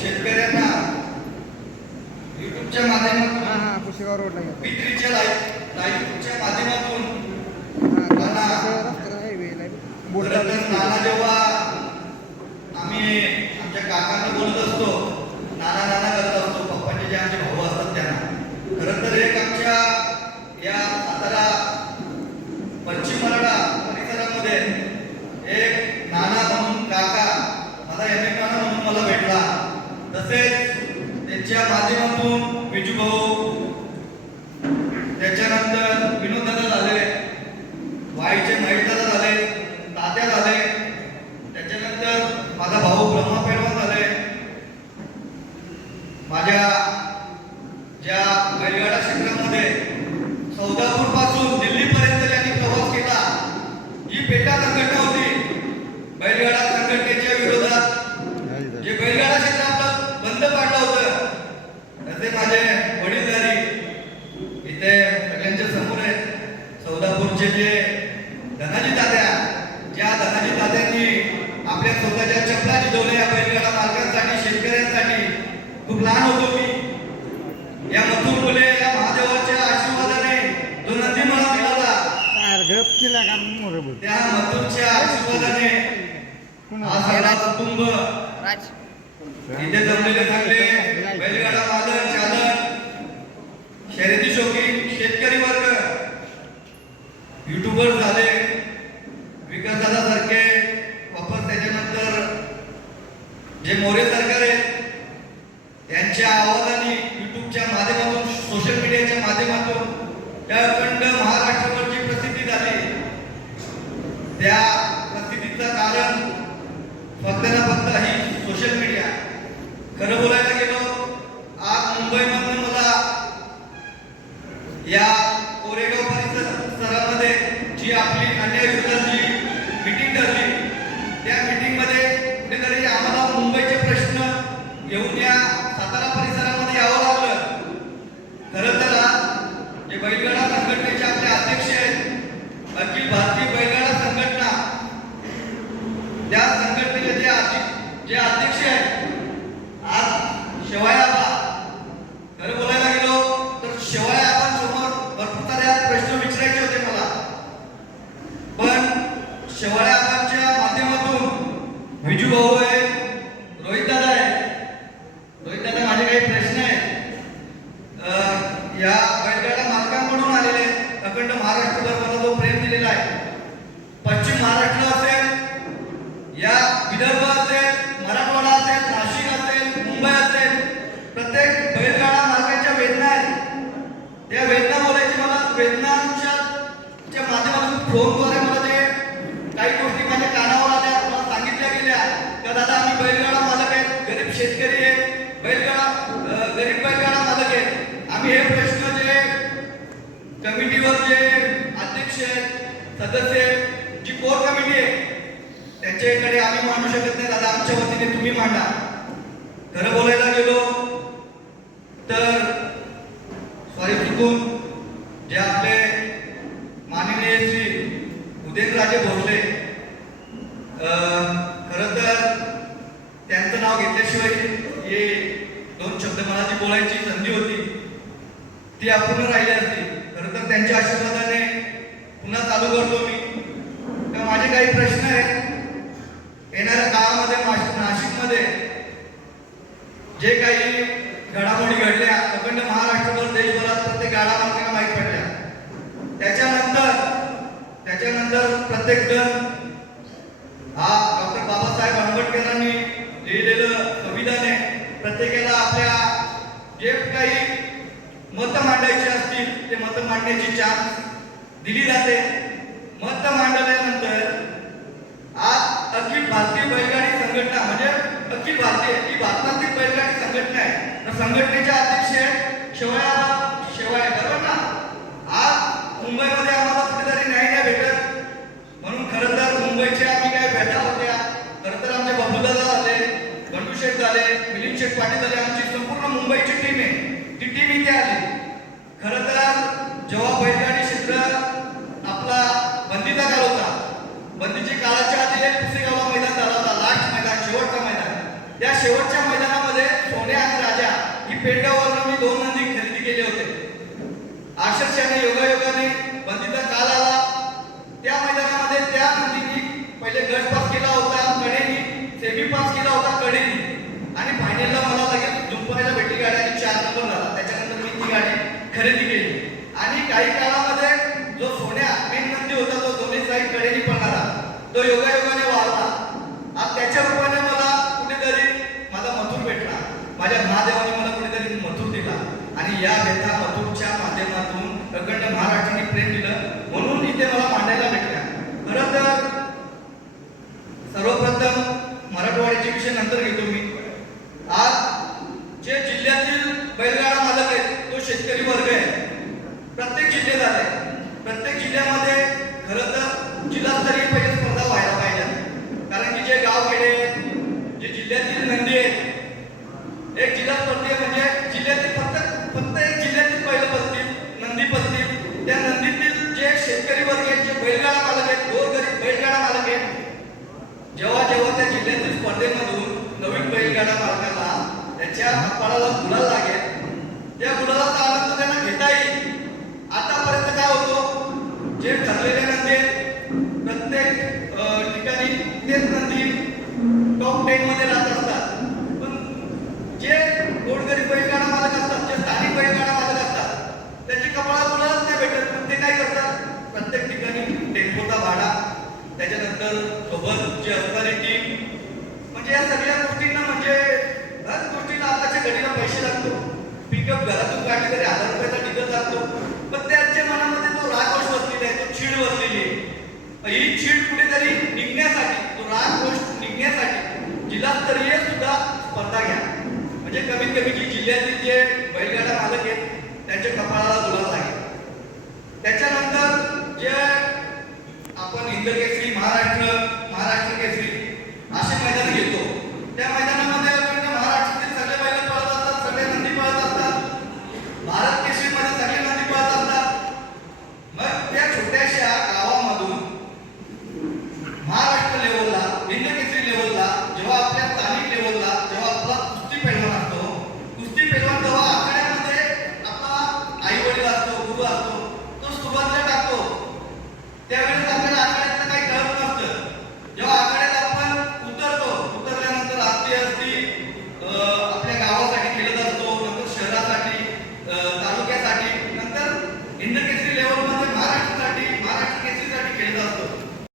शेतकऱ्यांना युट्यूबच्या माध्यमातून पितरीच्या लाईव्हच्या माध्यमातून नाना जेव्हा आम्ही आमच्या काकांना बोलत असतो, नाना नाना करत असतो, पप्पांचे जे आमचे भाऊ असतात त्यांना, खरं तर एक आमच्या या सातारा पश्चिम मराठा परिसरामध्ये एक नाना म्हणून काका माझा नाना म्हणून मला भेटला. तसेच त्यांच्या माध्यमातून विजू भाऊ, त्याच्यानंतर विनोद दादा झाले, वाईचे महेश दादा झाले, तात्या झाले, त्याच्यानंतर माझा भाऊ ब्रह्मा पैलवान झाले. माझ्या ज्या बैलगाडा क्षेत्रामध्ये सौदापूर पासून दिल्लीपर्यंत ज्यांनी प्रवास केला, ही पेटा संघटना होती. बैलगाडा संघटनेच्या विरोधात जे बैलगाडा क्षेत्र आपलं बंद पाडलं होतं, तसे माझे वडीलधारी इथे सगळ्यांच्या समोर आहेत. सौदापूरचे जे धनाजी तात्या, ज्या धनाजी तात्यांनी आपल्या स्वतःच्या चपला जिजवल्या बैलगाडा मालकांसाठी, शेतकऱ्यांसाठी. खूप लहान होतो मी, या मथुर मुले या महादेवाच्या आशीर्वादाने जो नंदी मला मिळाला, त्या मथुरच्या आशीर्वादाने हा सगळा कुटुंब इथे जमलेले सगळे बैलगाडा मालक, चालक, शर्यती शौकीन, शेतकरी वर्ग, युट्यूबर झाले, विकास दादा सारखे, वापस त्याच्यानंतर जे मोरे सरकार आहेत यांच्या आवाजाने युट्यूबच्या माध्यमातून, सोशल मीडियाच्या माध्यमातून त्या अखंड महाराष्ट्रावरची प्रसिद्धी झाली. त्या प्रसिद्धीचं कारण फक्त ना फक्त ही सोशल मीडिया. खरं बोलायला गेलो, आज मुंबईमधून मला या कोरेगाव परिसरामध्ये जी आपली अन्यायविरोधाची मीटिंग ठरली, त्या मीटिंगमध्ये कुठेतरी आम्हाला मुंबईचे प्रश्न घेऊन या सातारा परिसरामध्ये यावं लागलं. खरं तर जे बैलगाडा संघटनेचे आपले अध्यक्ष आहेत, अखिल भारतीय बैलगाडा संघटना, त्या संघटनेचे जे अध्यक्ष आहेत आज शेवाळे आबा. खरं बोलायला गेलो तर शेवाळे आबांसमोर भरपूर सारे प्रश्न विचारायचे होते मला, पण शेवाळे आबांच्या माध्यमातून विजू भाऊ आहे, रोहित दादा आहे. रोहित दादा, माझे काही प्रश्न आहेत या बैलगाडा मालकांकडून आलेले, अखंड महाराष्ट्रभर मला जो प्रेम दिलेला आहे, पश्चिम महाराष्ट्र असेल, या विदर्भ असेल, मराठवाडा असेल, नाशिक असेल, मुंबई असेल, प्रत्येक बैलगाडा मालकाच्या वेदना आहेत. त्या वेदना बोलायची, मला वेदनांच्या माध्यमातून फोनद्वारे मला जे काही गोष्टी माझ्या कानावर आल्या, मला सांगितल्या गेल्या, त्या दादा आम्ही बैलगाडा मालक आहेत, गरीब शेतकरी आहे, गरीब बैलगाडा मालक आहेत. आम्ही हे प्रश्न जे कमिटीवर जे अध्यक्ष आहेत, सदस्य, जी कोर कमिटी आहे, त्यांच्याकडे आम्ही मांडू शकत नाही दादा, आमच्या वतीने तुम्ही मांडा. खरं बोलायला गेलो तर सॉरी चुकून जे आपले माननीय श्री उदयनराजे भोसले, खरं तर त्यांचं नाव घेतल्याशिवाय हे दोन शब्द मला जी बोलायची संधी होती ती अपूर्ण राहिली असती. खरं तर त्यांच्या आशीर्वादाने पुन्हा चालू करतो मी. तर माझे काही प्रश्न आहेत. येणाऱ्या काळामध्ये नाशिकमध्ये जे काही घडामोडी घडल्या, अखंड महाराष्ट्रभर, देशभरात प्रत्येक गाडा माहीत पडल्या, त्याच्यानंतर प्रत्येक जण हा डॉक्टर बाबासाहेब आंबेडकरांनी लिहिलेलं संविधान आहे, प्रत्येकाला आपल्या जे काही मत मांडायची असतील ते मत मांडण्याची चान्स दिली जाते. मत मांडल्यानंतर आज अखिल भारतीय बैलगाडी संघटना, म्हणजे अखिल भारतीय ही भारतातील बैलगाडी संघटना आहे, तर संघटनेचे अध्यक्ष आहेत शेवाळे, बरोबर ना. आज मुंबईमध्ये आम्हाला कुठेतरी न्याय नाही भेटत, म्हणून खरं तर मुंबईच्या आम्ही काय भेटा होत्या, खरं तर आमच्या बाबूदा शेठ पाटील झाले, आमची संपूर्ण मुंबईची टीम आहे, ती टीम इथे आली. खरं तर जेव्हा बैलगाडी क्षेत्र आपला बंदीचा काळ होता, बंदीच्या काळाच्या आधी एक पुसेगावला मैदान झाला होता, लास्ट मैदान, शेवटचा मैदान. त्या शेवटच्या मैदानामध्ये सोन्या आणि राजा ही पेडगाववरून मी 2 नंदी खरेदी केले होते. अक्षरशः योगायोगाने बंदीचा काळ आला, त्या मैदानामध्ये त्या नंदीनी पहिले गट पास केला होता कडेनी, सेमी पास केला होता कडेनी, आणि फायनलला मला लगेच जुंपायला भेटली गाडी आणि 4 नंबर झाला. त्याच्यानंतर मी ती गाडी खरेदी केली आणि काही काळामध्ये जो सोन्या मेन नंदी होता, तो दोन्ही साईड कडेनी पडणारा, तो योगायोगाने वाढला. आज त्याच्या रूपाने मला कुठेतरी माझा मथुर भेटला, माझ्या महादेवाने मला कुठेतरी मथुर दिला आणि या व्यथा मथुरच्या माध्यमातून अखंड महाराष्ट्राने प्रेम दिलं, म्हणून इथे मला मांडायला भेटल्या. खरं तर सर्वप्रथम मराठवाड्याचे विषय नंतर घेतो मी. आज जे जिल्ह्यातील बैलगाडा मालक आहेत, तो शेतकरी वर्ग आहे. प्रत्येक जिल्ह्यात आले, प्रत्येक जिल्ह्यामध्ये खरं तर जिल्हास्तरीय पहिले स्पर्धा व्हायला पाहिजे, कारण की जे गावखेडे, जे जिल्ह्यातील नंदी आहेत, एक जिल्हा स्पर्धे म्हणजे जिल्ह्यातील फक्त एक जिल्ह्यातील बैल पसतील, नंदी पसतील, त्या नंदीतील जे शेतकरी वर्ग आहेत, जे बैलगाडा मालक आहेत, गोरगरीब बैलगाडा मालक आहेत, जेव्हा त्या जिल्ह्यातील स्पर्धेमधून नवीन बैलगाडा मालकाला त्याच्या कपाळाला गुलाल लागेल, त्या गुलालाचा आनंद त्यांना घेता येईल. आतापर्यंत काय होतो, जे ठरलेले नंदी प्रत्येक ठिकाणी तेच नंदी टॉप 10 मध्ये राहत असतात, पण जे गोरगरीब बैलगाडा मालक असतात, जे स्थानिक बैलगाडा मालक असतात, त्याची कपाळाला गुलालच नाही भेटत. पण ते काय करतात, प्रत्येक ठिकाणी टेम्पोचा भाडा, त्याच्यानंतर सोबत जी असणारी टीम, म्हणजे या सगळ्या गोष्टींना, म्हणजे हर गोष्टीला आताच्या घडीला पैसे लागतो. पिकअप घरातून काढली तरी 1000 रुपयाचा डिझेल लागतो, पण त्यांच्या मनामध्ये तो राग बसलेला आहे, तो चीड बसलेली आहे. ही चीड कुठेतरी निघण्यासाठी, तो राग रोष निघण्यासाठी जिल्हास्तरीय सुद्धा स्पर्धा घ्या, म्हणजे कमीत कमी जी जिल्ह्यातील जे बैलगाडा मालक आहेत त्यांच्या कपाळाला गुलाल लागेल. त्याच्यानंतर जे आपण हिंद केसरी, महाराष्ट्र केसरी असे मैदान घेतो, त्या मैदानामध्ये महाराष्ट्रातील सगळे बैल पळत असतात, सगळे नंदी पळत असतात, भारत केसरी मध्ये सगळे नंदी पळत असतात. मग त्या छोट्याशा गावामधून महाराष्ट्र लेवलला, हिंद केसरी लेवलला, जेव्हा आपल्या स्थानिक लेवलला, जेव्हा आपला कुस्ती पैलवान असतो, कुस्ती पैलवान जेव्हा आखाड्यामध्ये आपला आई वडील असतो, गुरु असतो, तो सुरुवातीला टाकतो, त्यावेळेस आपल्याला आखाड्यातलं काही कळत नसतं. जेव्हा आखाड्यात आपण उतरल्यानंतर असती आपल्या गावासाठी खेळत असतो, नंतर शहरासाठी